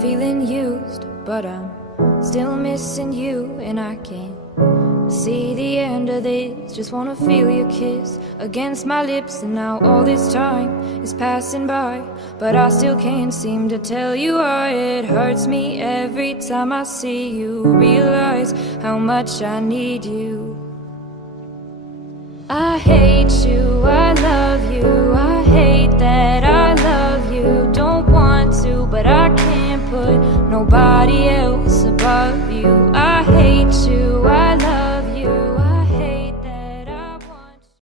feeling used, but I'm still missing you, and I can't see the end of this. Just wanna feel your kiss against my lips, and now all this time is passing by, but I still can't seem to tell you why. It hurts me every time I see you, realize how much I need you. I hate you, I love you, I hate that I love you. Don't want to, but I can't put nobody else